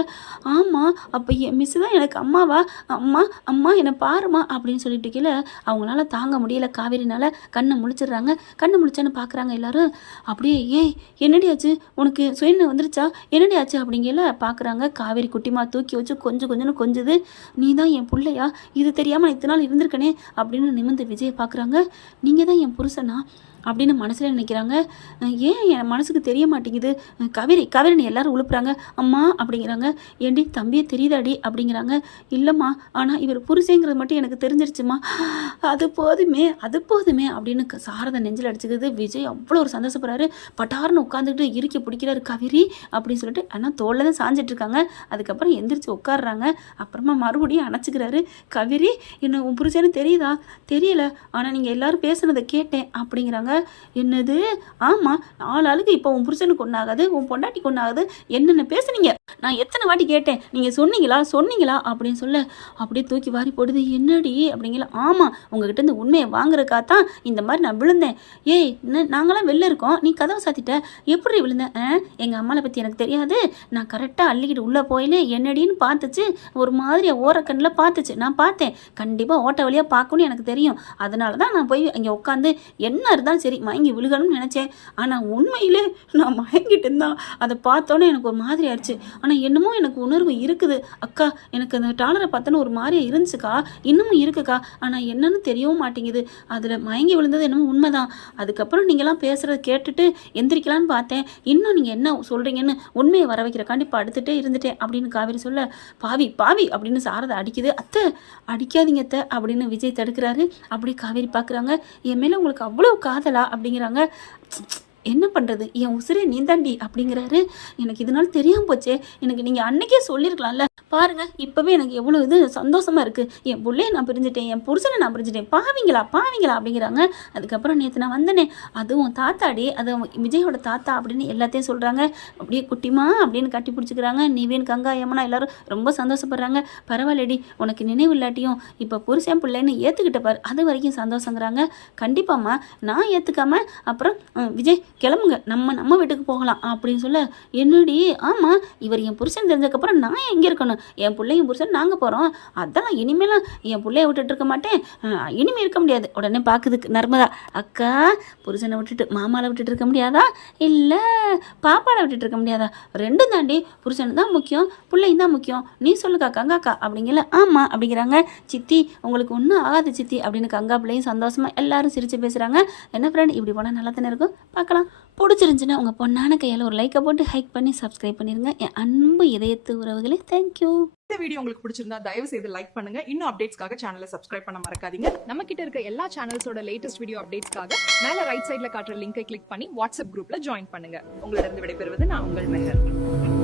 ஆமாம், அப்போ என் மிஸ் தான் எனக்கு அம்மாவா? அம்மா என்னை பாருமா அப்படின்னு சொல்லிட்டு கீழே அவங்களால தாங்க முடியல. காவேரினால கண்ணை முழிச்சிடுறாங்க. கண்ணை முழிச்சான்னு பார்க்குறாங்க எல்லாரும். அப்படியே என்னடி ஆச்சு உனக்கு, சுயநினை வந்துருச்சா, என்னடி ஆச்சு அப்படிங்கல பார்க்குறாங்க. காவேரி குட்டிமா தூக்கி வச்சு கொஞ்சம் கொஞ்சுது. நீ தான் என் பிள்ளையா, இது தெரியாமல் நான் இத்தனை நாள் இருந்திருக்கனே அப்படின்னு நிமிர்ந்து விஜயை பார்க்குறாங்க. நீங்கள் தான் என் புருஷனா அப்படின்னு மனசில் நினைக்கிறாங்க. ஏன் என் மனசுக்கு தெரிய மாட்டேங்குது. காவேரின்னு எல்லாரும் உழுப்புறாங்க. அம்மா அப்படிங்கிறாங்க. ஏண்டி தம்பியை தெரியுதாடி அப்படிங்கிறாங்க. இல்லைம்மா, ஆனால் இவர் புருஷங்கிறது மட்டும் எனக்கு தெரிஞ்சிருச்சுமா. அது போதுமே அப்படின்னு சாரதை நெஞ்சில் அடிச்சுக்குது. விஜய் அவ்வளோ ஒரு சந்தோஷப்படுறாரு. பட்டார்னு உட்காந்துக்கிட்டு இறுக்கி பிடிக்கிறாரு காவேரி அப்படின்னு சொல்லிட்டு. ஆனால் தோளில் தான் சாஞ்சிட்டு இருக்காங்க. அதுக்கப்புறம் எந்திரிச்சு உட்காடுறாங்க. அப்புறமா மறுபடியும் அணைச்சிக்கிறாரு. காவேரி, என்ன உன் புருஷன்னு தெரியுதா? தெரியல, ஆனால் நீங்கள் எல்லாரும் பேசுனதை கேட்டேன் அப்படிங்கிறாங்க. என்னது? ஆமாம், 4 ஆளுக்கு இப்போ உன் புருஷனுக்கு ஒன்றாகாது, உன் பொண்டாட்டிக்கு ஒன்றாகுது, என்னென்ன பேசுனீங்க, நான் எத்தனை வாட்டி கேட்டேன், நீங்கள் சொன்னீங்களா அப்படின்னு சொல்ல அப்படியே தூக்கி வாரி போடுது. என்னடி அப்படிங்களா? ஆமாம், உங்ககிட்ட இருந்து உண்மையை வாங்குறக்கா தான் இந்த மாதிரி நான் விழுந்தேன். நாங்களாம் வெளில இருக்கோம், நீ கதவை சாத்திட்ட, எப்படி விழுந்தேன்? எங்கள் அம்மாவை பற்றி எனக்கு தெரியாது. நான் கரெக்டாக அள்ளிக்கிட்டு உள்ளே போயில என்னடின்னு பார்த்துச்சு. ஒரு மாதிரி ஓரக்கண்ணில் பார்த்துச்சு. நான் பார்த்தேன். கண்டிப்பாக ஓட்ட வழியாக பார்க்கணும்னு எனக்கு தெரியும். அதனால தான் நான் போய் இங்கே உட்காந்து என்ன இருந்தாலும் சரி மயங்கி விழுகணும்னு நினச்சேன். ஆனால் உண்மையிலே நான் மயங்கிட்டேன் தான். அதை பார்த்தோன்னே எனக்கு ஒரு மாதிரி ஆயிடுச்சு. ஆனால் என்னமோ எனக்கு உணர்வு இருக்குது அக்கா. எனக்கு அந்த டாலரை பார்த்தோன்னே ஒரு மாதிரியாக இருந்துச்சுக்கா, இன்னமும் இருக்குக்கா. ஆனால் என்னன்னு தெரியவும் மாட்டேங்குது. அதில் மயங்கி விழுந்தது என்னமோ உண்மைதான். அதுக்கப்புறம் நீங்களாம் பேசுகிறத கேட்டுட்டு எந்திரிக்கலான்னு பார்த்தேன். இன்னும் நீங்கள் என்ன சொல்கிறீங்கன்னு உண்மையை வர வைக்கிறக்காண்டி படுத்துட்டே இருந்துட்டேன் அப்படின்னு காவேரி சொல்ல, பாவி பாவி அப்படின்னு சாரதா அடிக்குது. அத்தை அடிக்காதீங்க அத்தை அப்படின்னு விஜய் தடுக்கிறாரு. அப்படியே காவேரி பார்க்குறாங்க. என் மேலே உங்களுக்கு அவ்வளோ காதலா அப்படிங்கிறாங்க. என்ன பண்ணுறது, என் உசிரே நீந்தாண்டி அப்படிங்கிறாரு. எனக்கு இதனால் தெரியாமல் போச்சே, எனக்கு நீங்கள் அன்னைக்கே சொல்லியிருக்கலாம்ல. பாருங்கள் இப்போவே எனக்கு எவ்வளோ இது சந்தோஷமாக இருக்குது. என் பிள்ளையை நான் பிரிஞ்சுட்டேன், என் புருஷனை நான் பிரிஞ்சுட்டேன், பாவிங்களா பாவிங்களா அப்படிங்கிறாங்க. அதுக்கப்புறம் நேற்று நான் வந்தனே, அதுவும் தாத்தாடி, அது விஜயோட தாத்தா அப்படின்னு எல்லாத்தையும் சொல்கிறாங்க. அப்படியே குட்டிமா அப்படின்னு கட்டி பிடிச்சிக்கிறாங்க. நிவேன், கங்கா, யமுனா எல்லாரும் ரொம்ப சந்தோஷப்படுறாங்க. பரவாயில்லடி, உனக்கு நினைவு இல்லாட்டியும் இப்போ புருஷன் பிள்ளைன்னு ஏற்றுக்கிட்ட பாரு, அது வரைக்கும் சந்தோஷங்கிறாங்க. கண்டிப்பாம்மா, நான் ஏற்றுக்காம அப்புறம் விஜய் கிளம்புங்க, நம்ம வீட்டுக்கு போகலாம் அப்படின்னு சொல்ல, என்னடி ஆமாம் இவர் என் புருஷன் தெரிஞ்சதுக்கப்புறம் நான் எங்கே இருக்கணும், என் பிள்ளையும் புருஷன் நாங்கள் போகிறோம், அதெல்லாம் இனிமேலாம் என் பிள்ளைய விட்டுட்டு இருக்க மாட்டேன், இனிமேல் இருக்க முடியாது. உடனே பார்க்குதுக்கு நர்மதா, அக்கா புருஷனை விட்டுட்டு மாமாவை விட்டுட்டு இருக்க முடியாதா, இல்லை பாப்பாவை விட்டுட்டு இருக்க முடியாதா, ரெண்டும் தாண்டி, புருஷனு தான் முக்கியம், பிள்ளையும் தான் முக்கியம், நீ சொல்லுக்கா கங்காக்கா அப்படிங்கல. ஆமாம் அப்படிங்கிறாங்க. சித்தி உங்களுக்கு ஒன்றும் ஆகாது சித்தி அப்படின்னு கங்கா பிள்ளையும் சந்தோஷமாக எல்லாரும் சிரித்து பேசுகிறாங்க. என்ன ஃப்ரெண்ட், இப்படி போனால் நல்லா தானே இருக்கும். பார்க்கலாம். பிடிச்சிருந்துச்சுன்னா உங்கள் பொண்ணான கையால் ஒரு லைக்கை போட்டு ஹைக் பண்ணி சப்ஸ்கிரைப் பண்ணிடுங்க. என் அன்பு இதயத்து உறவுகளே, தேங்க்யூ. இந்த வீடியோ உங்களுக்கு பிடிச்சிருந்தா தயவு செய்து லைக் பண்ணுங்க. இன்னும் அப்டேட்ஸ்க்காக சேனலை சப்ஸ்கிரைப் பண்ண மறக்காதீங்க. நம்ம கிட்ட இருக்க எல்லா சேனல்ஸோட லேட்டஸ்ட் வீடியோ அப்டேட்ஸ்க்காக மேல ரைட் சைடுல காட்டுற லிங்கை கிளிக் பண்ணி வாட்ஸ்அப் குரூப்ல ஜாயின் பண்ணுங்க. உங்களிடம் விடைபெறுவது நான் உங்கள் மெஹர்.